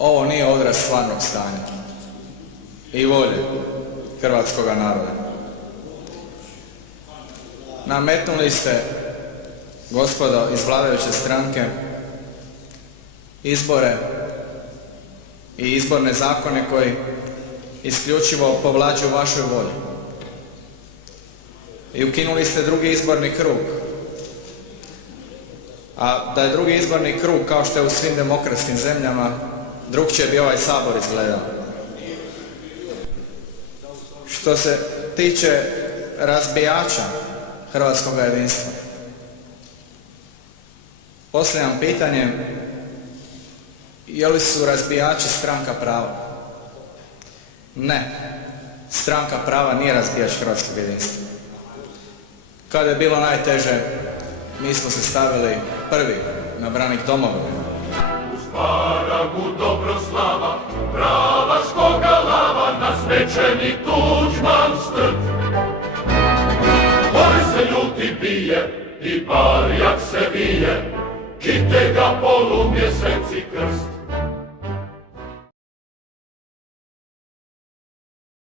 Ovo nije odraz stvarnog stanja i volje hrvatskog naroda. Nametnuli ste, gospodo iz vladajuće stranke, izbore i izborne zakone koji isključivo povlađuju vašoj volji. I ukinuli ste drugi izborni krug. A da je drugi izborni krug, kao što je u svim demokratskim zemljama, drukčije bi ovaj Sabor izgledao. Što se tiče razbijača hrvatskog jedinstva, postavljam pitanje, je li su razbijači stranka prava? Ne, stranka prava nije razbijač hrvatskog jedinstva. Kada je bilo najteže, mi smo se stavili prvi na branik domovine. Uz Paragu Dobroslava, pravaškoga lava, na svečani Tuđman strt. Boj se ljuti bije i barjak se vije, kite ga polumjeseci krst.